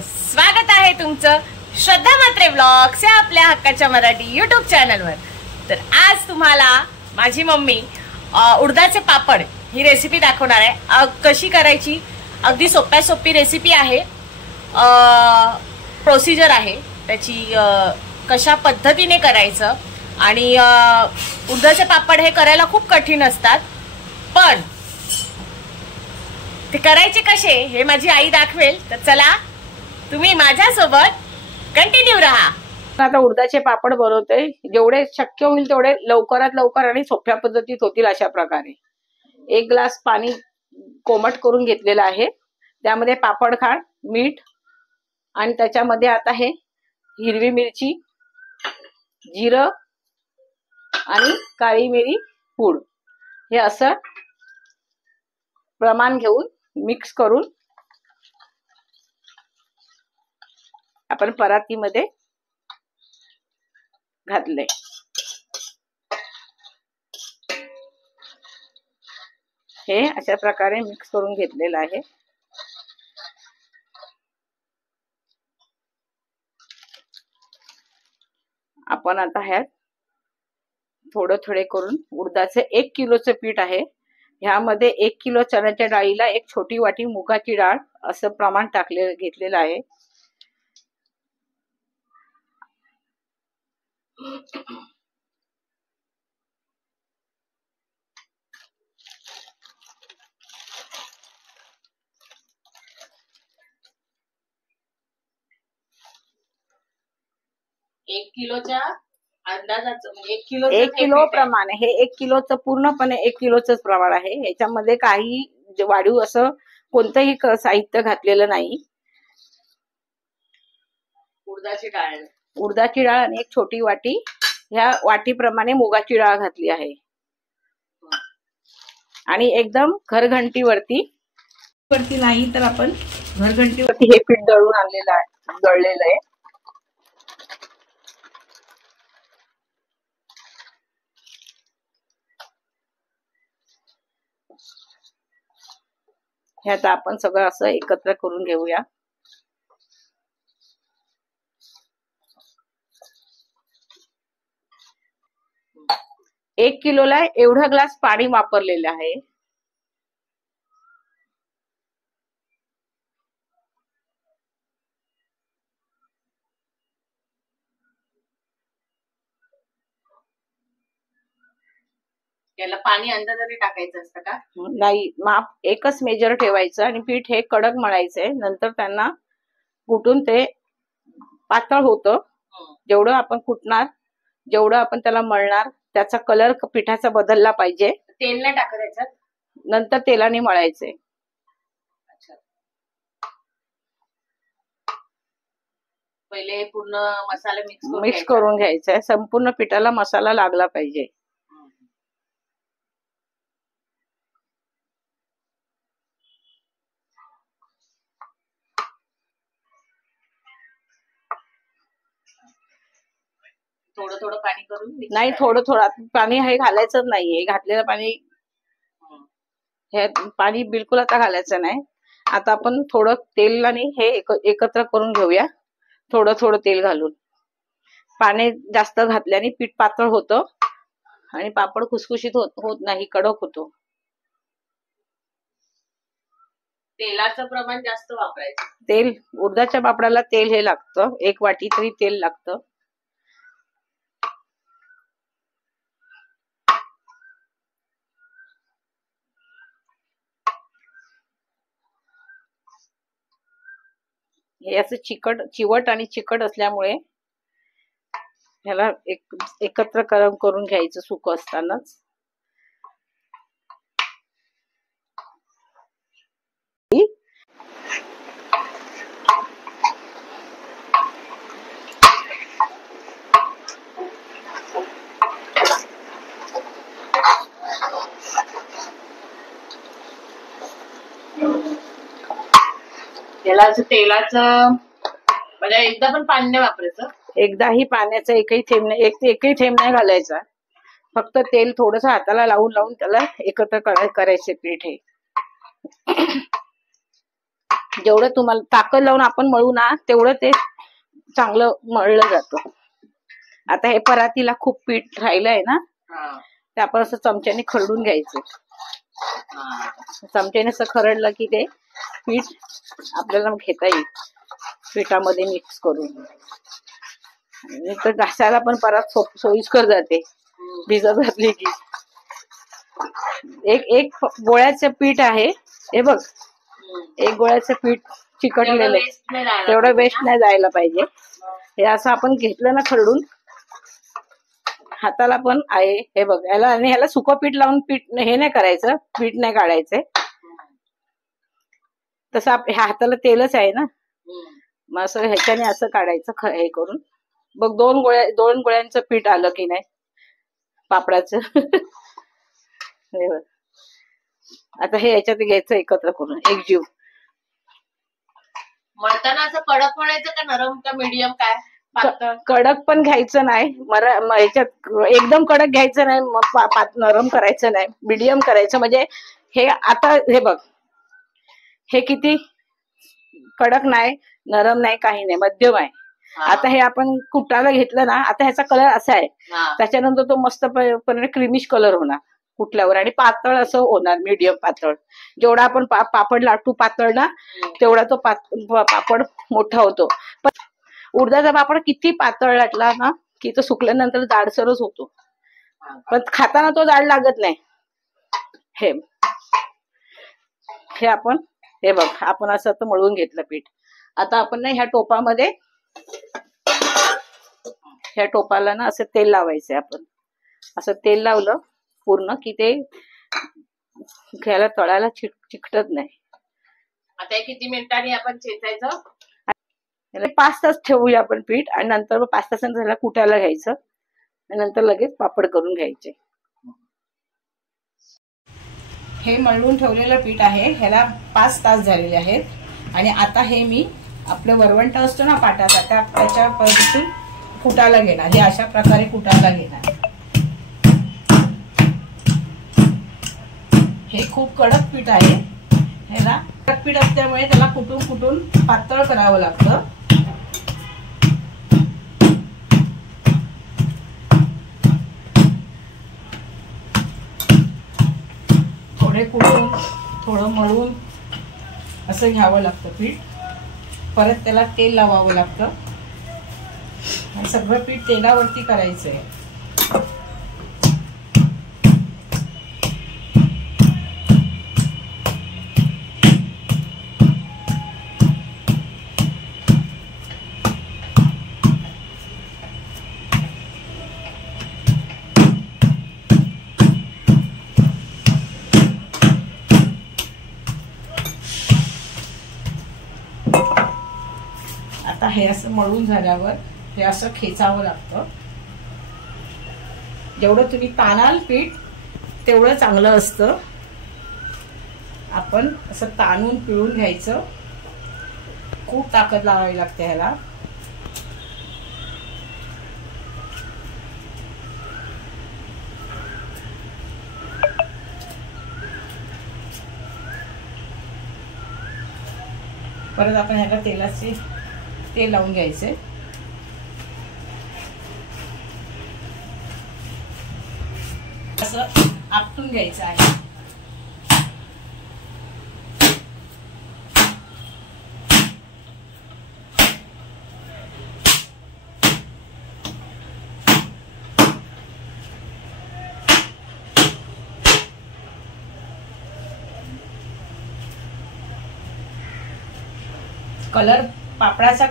स्वागत आहे तुमचं श्रद्धा म्हात्रे व्लॉग्स या आपल्या हक्काच्या मराठी यूट्यूब चॅनलवर। तर आज तुम्हाला माझी मम्मी उडदाचे पापड ही रेसिपी दाखवणार आहे। कशी करायची, अगदी सोपी रेसिपी आहे। प्रोसिजर आहे त्याची, कशा पद्धतीने करायचं। आणि उडदाचे पापड हे करायला खूप कठीण असतात, पण ते करायचे कसे हे माझी आई दाखवेल। तर चला तुम्ही माझ्यासोबत कंटिन्यू राहा। आता उडदाचे पापड बनवते, जेवढे शक्य होईल तेवढे लवकरात लवकर आणि सोप्या पद्धतीत होतील अशा प्रकारे। 1 ग्लास पाणी कोमट करून घेतलेलं आहे, त्यामध्ये पापड खांड, मीठ आणि त्याच्यामध्ये आता हे हिरवी मिरची, जिरं आणि काळी मिरी पूड हे असं प्रमाण घेऊन मिक्स करून आपण परातीमध्ये घातले। हे अशा प्रकारे मिक्स करून घेतलेलं आहे। आपण आता ह्यात थोडे करून उडदाचे 1 किलोचं पीठ आहे, ह्यामध्ये 1 किलो चण्याच्या डाळीला 1 छोटी वाटी मुगाची डाळ असं प्रमाण घेतलेलं आहे। एक किलोच्या अंदाजाचं म्हणजे 1 किलो प्रमाण हे 1 किलोचं पूर्णपणे 1 किलोचंच प्रमाण आहे। याच्यामध्ये काही वाढीव असं कोणतंही साहित्य घातलेलं नाही। उडदाची डाळ आणि 1 छोटी वाटी, ह्या वाटीप्रमाणे मुगाची डाळ घातली आहे। आणि एकदम घरघंटीवरती नाही तर आपण घरघंटीवरती हे पीठ दळून आणलेलं आहे, दळलेलं आहे। हे आता आपण सगळं असं एकत्र करून घेऊया। एक किलोला एवढा ग्लास पाणी वापरलेलं आहे। याला पाणी अंदाजाने टाकायचं असतं का? नाही, माप एकच मेजर ठेवायचं आणि पीठ हे कडक मळायचंय। नंतर त्यांना कुटून ते पातळ होतं। जेवढं आपण कुटणार, जेवढं आपण त्याला मळणार, त्याचा कलर पिठाचा बदलला पाहिजे। तेल नाही टाकायचं, नंतर तेलाने मळायचे। पहिले पूर्ण मसाला मिक्स करून घ्यायचा आहे, संपूर्ण पिठाला मसाला लागला पाहिजे। थोडं पाणी करून नाही, थोडं पाणी हे घालायचं नाहीये। घातलेलं पाणी, हे पाणी बिलकुल आता घालायचं नाही। आता आपण थोडं तेल आणि हे एकत्र करून घेऊया, थोडं तेल घालून। पाणी जास्त घातल्याने पीठ पातळ होतं आणि पापड खुसखुशीत होत नाही, कडक होतो। तेलाचं प्रमाण जास्त वापरायचं। तेल, उडदाच्या पापडाला तेल हे लागतं, 1 वाटी तरी तेल लागतं। हे असं चिवट आणि चिकट असल्यामुळे ह्याला एकत्र करून घ्यायचं सुकं असतानाच। तेलाचं म्हणजे एकदा पण पाणी नाही वापरायचं, एकदाही पाण्याचा एकही थेंब नाही घालायचा। फक्त तेल थोडस हाताला लावून त्याला एकत्र करायचे पीठ हे। जेवढं तुम्हाला ताकद लावून आपण मळू ना तेवढं ते चांगलं मळलं जातं. आता हे परातीला खूप पीठ राहिलं आहे ना, ते आपण असं चमच्याने खरडून घ्यायचं. चमच्याने असं खरडलं की ते पीठ आपल्याला घेता येईल पिठामध्ये मिक्स करून. तर घासायला पण परत सोयीस्कर जाते भिजत घातली की. एक गोळ्याचं पीठ आहे हे बघ, एक गोळ्याचं पीठ चिकटलेलं आहे, तेवढं वेस्ट नाही जायला पाहिजे. हे असं आपण घेतलं ना खरडून, हाताला पण आहे हे बघ. याला आणि ह्याला सुकं पीठ लावून पीठ हे नाही करायचं, पीठ नाही काढायचंय. तसं ह्या हाताला तेलच आहे ना, मग असं ह्याच्याने असं काढायचं हे करून. बघ 2 गोळ्यांचं पीठ आलं की नाही पापडाचं. आता हे याच्यात घ्यायचं एकत्र करून एकजीव. मळताना असं कडक म्हणायचं का नरम का मीडियम काय? कडक पण घ्यायचं नाही, ह्याच्यात एकदम कडक घ्यायचं नाही, नरम करायचं नाही, मीडियम करायचं. म्हणजे हे आता हे बघ, हे किती कडक नाही, नरम नाही, काही नाही, मध्यम आहे. आता हे आपण कुटाला घेतलं ना, आता ह्याचा कलर असा आहे, त्याच्यानंतर तो मस्त क्रीमिश कलर होणार कुठल्यावर, आणि पातळ असं होणार, मीडियम पातळ. जेवढा आपण पापड लाटू पातळ ना तेवढा तो पापड मोठा होतो. पण उडदाचा पापड किती पातळ लाटला ना की तो सुकल्यानंतर जाडसरच होतो, पण खाताना तो जाड लागत नाही. हे आपण हे बघ, आपण असं तर मळून घेतलं पीठ. आता आपण ना ह्या टोपाला ना असं तेल लावायचंय. आपण असं तेल लावलं पूर्ण की ते घ्यायला तळायला चिकटत नाही. आता किती मिनिटांनी आपण चेचायचं? 5 तास ठेवूया आपण पीठ, आणि नंतर 5 तासांनी त्याला कुटायला घ्यायचं, आणि नंतर लगेच पापड करून घ्यायचे. हे मळून ठेवलेलं पीठ आहे, ह्याला 5 तास झालेले आहेत. आणि आता हे मी आपलं वरवंट असतो ना पाटाचा, त्याच्या पद्धतीतून कुटायला घेणार. हे अशा प्रकारे कुटायला घेणार. हे खूप कडक पीठ आहे, ह्याला कडक पीठ असल्यामुळे त्याला कुटून पातळ करावं लागतं. थोडे कुटून थोडं मळून असं घ्यावं लागतं पीठ. परत त्याला तेल लावावं लागतं, आणि सगळं पीठ तेलावरती करायचंय. आता हे असं मळून झाल्यावर हे असं खेचावं लागतं. जेवढं तुम्ही ताणाल पीठ तेवढं चांगलं असतं. आपण असं ताणून पिळून घ्यायचं. खूप ताकद लावावी लागते ह्याला. परत आपण ह्याला तेल लावून घ्यायचे. असं आपटून घ्यायचं आहे. कलर पापडाचा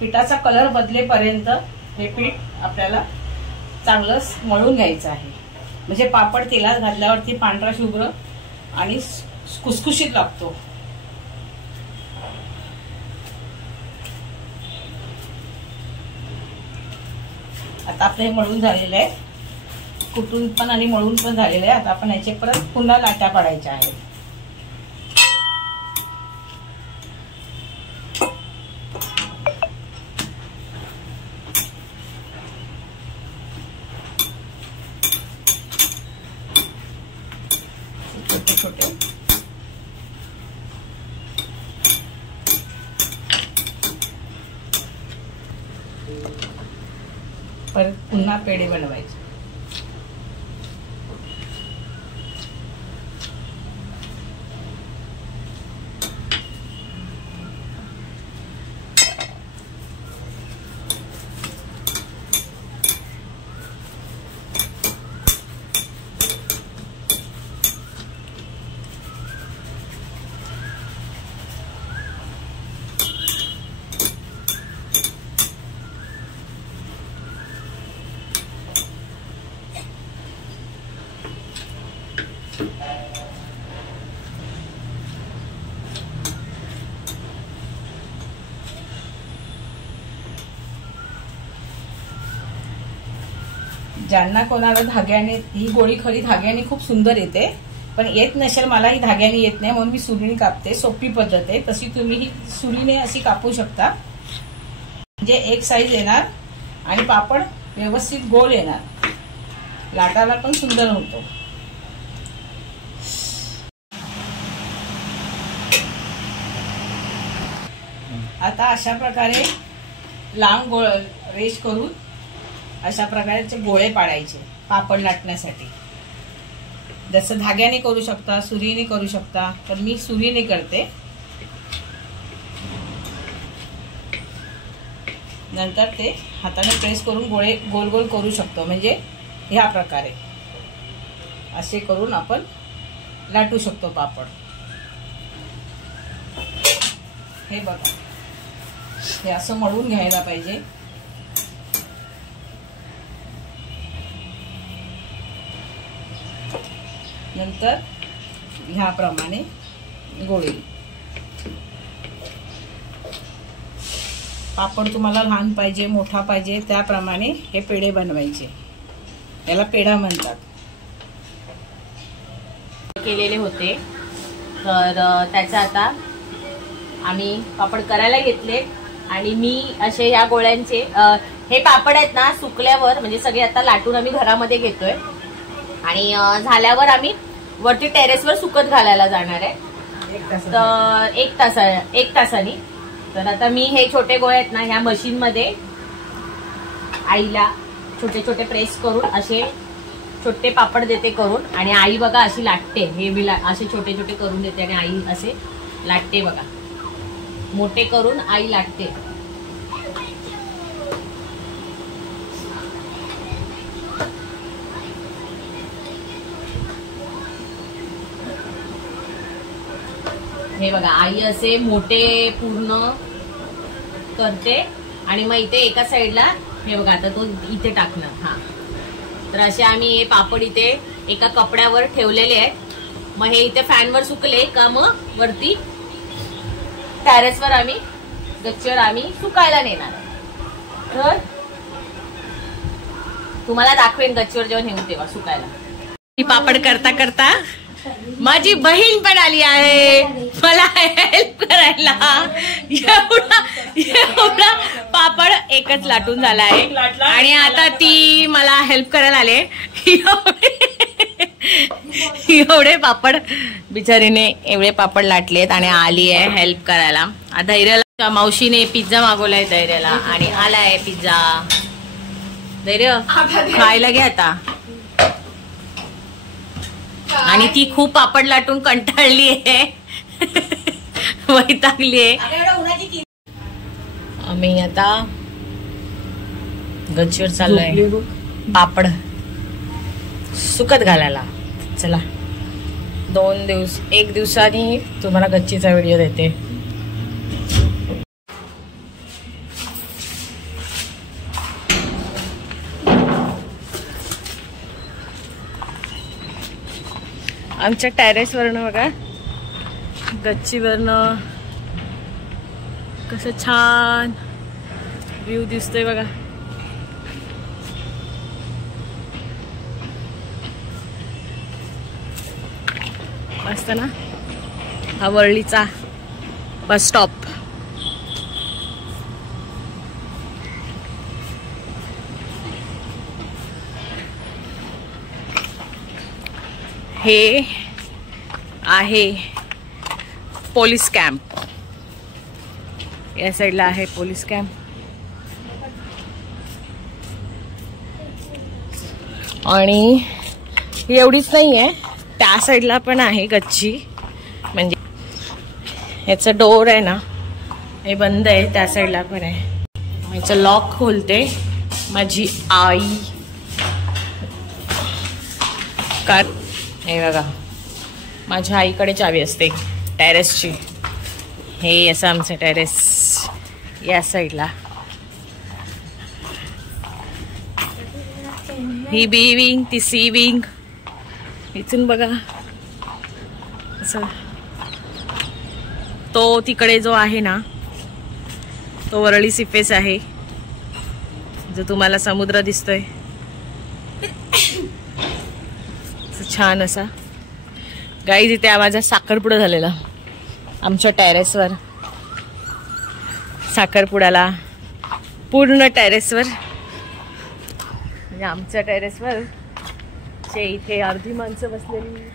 पिठाचा कलर बदलेपर्यंत हे पीठ आपल्याला चांगलं मळून घ्यायचं आहे. म्हणजे पापड तेलात घातल्यावरती पांढरा शुभ्र आणि खुसखुशीत लागतो. आता आपलं हे मळून झालेलं आहे, कुटून पण आणि मळून पण झालेलं आहे. आता आपण याचे परत पुन्हा लाटा पाडायच्या आहेत. परत पुन्हा पेढे बनवायचे. ज्यांना कोणाला धाग्याने, ही गोळी खरी धाग्याने खूप सुंदर येते, पण येत नसेल मला, ही धाग्याने येत नाही म्हणून मी सुरीने कापते. सोपी पद्धत आहे. तशी तुम्ही ही सुरीने अशी कापू शकता, म्हणजे एक साईज येणार आणि पापड व्यवस्थित गोल येणार, लाटाला पण सुंदर होतो. आता अशा प्रकारे लांब गोळ रेष करून अशा प्रकारचे गोळे पाडायचे पापड लाटण्यासाठी. जसं धाग्याने करू शकता, सुरीने करू शकता, तर मी सुरीने करते. नंतर ते हाताने प्रेस करून गोळे गोल गोल करू शकतो. म्हणजे ह्या प्रकारे असे करून आपण लाटू शकतो पापड. हे बघा, हे असं मळून घ्यायला पाहिजे. नंतर ह्याप्रमाणे गोळी. पापड तुम्हाला लहान पाहिजे, मोठा पाहिजे, त्याप्रमाणे हे पेढे बनवायचे. याला पेढा म्हणतात. केलेले होते, तर त्याचा आता आम्ही पापड करायला घेतले. आणि मी असे ह्या गोळ्यांचे हे पापड आहेत ना, सुकल्यावर म्हणजे सगळे आता लाटून आम्ही घरामध्ये घेतोय आणि झाल्यावर आम्ही वरती टेरेसवर सुकत घालायला जाणार आहे. तर एक तासानी. तर आता मी हे छोटे गोळे आहेत ना, ह्या मशीन मध्ये आईला छोटे छोटे प्रेस करून असे छोटे पापड देते करून. आणि आई बघा अशी लाटते. हे मी असे छोटे छोटे करून देते आणि आई असे लाटते बघा. मोठे करून आई लाटते. हे बघा, आई असे मोठे पूर्ण करते आणि मग इथे एका साईडला हे बघा, आता तो इथे टाकणार. हा, तर असे आम्ही हे पापड इथे एका कपड्यावर ठेवलेले आहेत. मग हे इथे फॅनवर सुकले का मग वरती टेरेसवर आम्ही गच्चीवर आम्ही सुकायला नेणार. तर तुम्हाला दाखवेन गच्चीवर जेव्हा नेऊ तेव्हा सुकायला. पापड करता करता माझी बहीण पण आली आहे मला हेल्प करायला. एवढा पापड एकच लाटून झाला आहे आणि आता ती मला हेल्प करायला आले. एवढे पापड बिचारीने एवढे पापड लाटलेत आणि आली आहे हेल्प करायला. धैर्यला मावशीने पिझ्झा मागवलाय धैर्यला आणि आलाय पिझ्झा. धैर्य खायला घे आता. आणि ती खूप पापड लाटून कंटाळली आहे, वैतागली आहे. आम्ही आता गच्चीवर चाललोय पापड सुकत घालायला. चला, एक दिवसांनी तुम्हाला गच्चीचा व्हिडिओ देते. आमच्या टेरेसवरनं बघा, गच्चीवरनं कसं छान व्ह्यू दिसतोय बघा. मस्त ना. हा वरळीचा बस स्टॉप. हे आहे पोलीस कॅम्प. या साईडला आहे पोलीस कॅम्प. आणि ही एवढीच नाही आहे, त्या साईडला पण आहे गच्ची. म्हणजे ह्याचं डोर आहे ना हे बंद आहे, त्या साईडला पण आहे. ह्याचं लॉक खोलते माझी आई. का हे बघा, माझ्या आईकडे चावी असते टेरेसची. हे असं आमचं टेरेस या साईडला. ही बी विंग, ती सी विंग. इथून बघा असं. तो तिकडे जो आहे ना तो वरळी सीफेस आहे, जो तुम्हाला समुद्र दिसतोय छान असा. गाईज इथे माझा साखरपुडा झालेला आमच्या टेरेसवर. साखरपुड्याला पूर्ण टेरेसवर, म्हणजे आमच्या टेरेसवर जे इथे अर्धी माणसं बसलेली,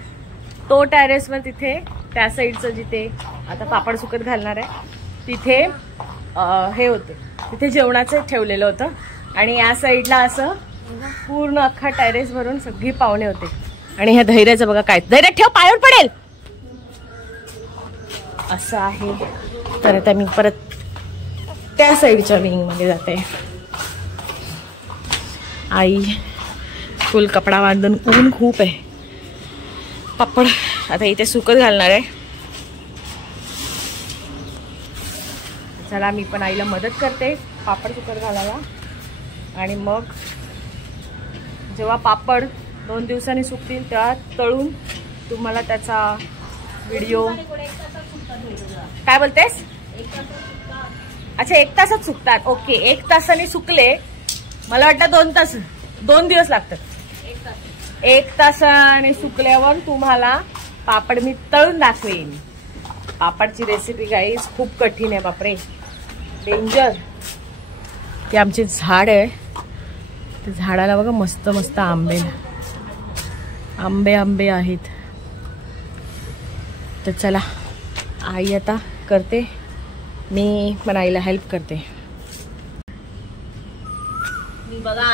तो टेरेसवर तिथे त्या साईडचं जिथे आता पापड सुकत घालणार आहे तिथे हे होते, तिथे जेवणाचं ठेवलेलं होतं. आणि या साईडला असं पूर्ण अख्खा टेरेस भरून सगळी पाहुणे होते. आणि ह्या धैर्याचं बघा काय, धैर्य ठेव पायावर पडेल असं आहे. तर आता मी परत त्या साईडच्या विंग मध्ये जाते. आई फुल कपडा बांधून, ऊन खूप आहे. पापड आता इथे सुकत घालणार आहे. चला मी पण आईला मदत करते पापड सुकत घालायला. आणि मग जेव्हा पापड 2 दिवसांनी सुकतील तेव्हा तळून तुम्हाला त्याचा व्हिडिओ. काय बोलतेस? अच्छा 1 तासात सुकतात. ओके 1 तासाने सुकले, मला वाटतं 2 तास, 2 दिवस लागतात. 1 तासाने सुकल्यावर तुम्हाला पापड मी तळून दाखवेन. पापडची रेसिपी गाईज खूप कठीण आहे, बापरे डेंजर. ते आमचे झाड आहे, ते झाडाला बघा मस्त मस्त आंबे आंबे आहेत. तर चला आई आता करते, मी पण आईला हेल्प करते. मी बघा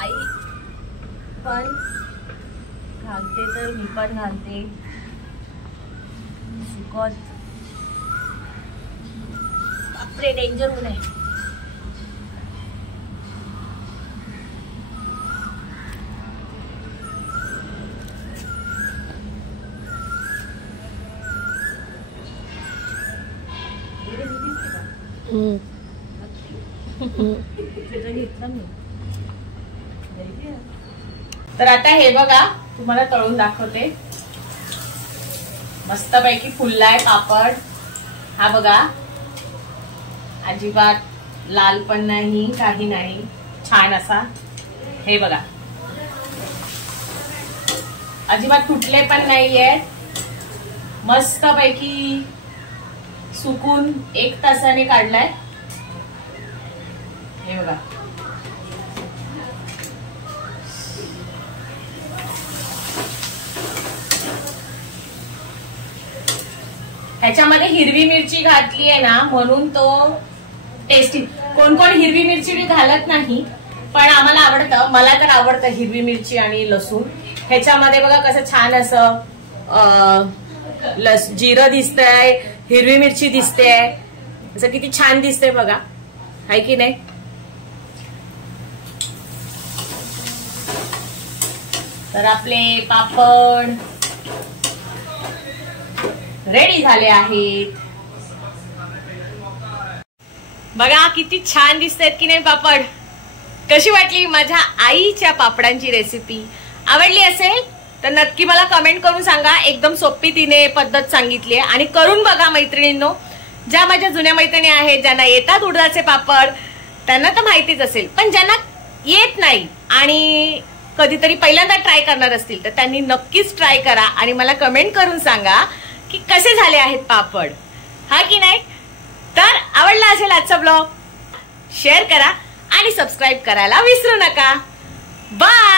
आई पण घालते तर मी पण घालते सुकत. बापरे डेंजर ऊन आहे. तर आता हे बघा तुम्हाला तळून दाखवते. मस्तपैकी फुललाय पापड. हा बघा अजिबात लाल पण नाही, काही नाही, छान असा. हे बघा अजिबात तुटले पण नाहीये, मस्तपैकी सुकून 1 तासाने काढलाय. हे बघा ह्याच्यामध्ये हिरवी मिरची घातली आहे ना म्हणून तो टेस्टी. कोण कोण हिरवी मिरची घालत नाही, पण आम्हाला आवडतं, मला तर आवडतं हिरवी मिरची आणि लसूण. ह्याच्यामध्ये बघा कसं छान असं जिरं दिसतंय, हिरवी मिरची दिसते, असं किती छान दिसते बघा, आहे की नाही. तर आपले पापड रेडी झाले आहेत. बघा किती छान दिसतात की नाही पापड. कशी वाटली माझ्या आईच्या पापडांची रेसिपी? आवडली असेल तर नक्की मला कमेंट करून सांगा. एकदम सोपी तिने पद्धत सांगितली आहे आणि करून बघा मैत्रिणींनो. ज्या माझ्या जुन्या मैत्रिणी आहेत ज्यांना येतात उडदाचे पापड त्यांना तर माहितीच असेल, पण ज्यांना येत नाही आणि कधीतरी पहिल्यांदा ट्राय करणार असतील तर त्यांनी नक्कीच ट्राय करा आणि मला कमेंट करून सांगा की कसे झाले आहेत पापड, हा की नाही. तर आवडला असेल आजचा ब्लॉग शेअर करा आणि सबस्क्राईब करायला विसरू नका. बाय.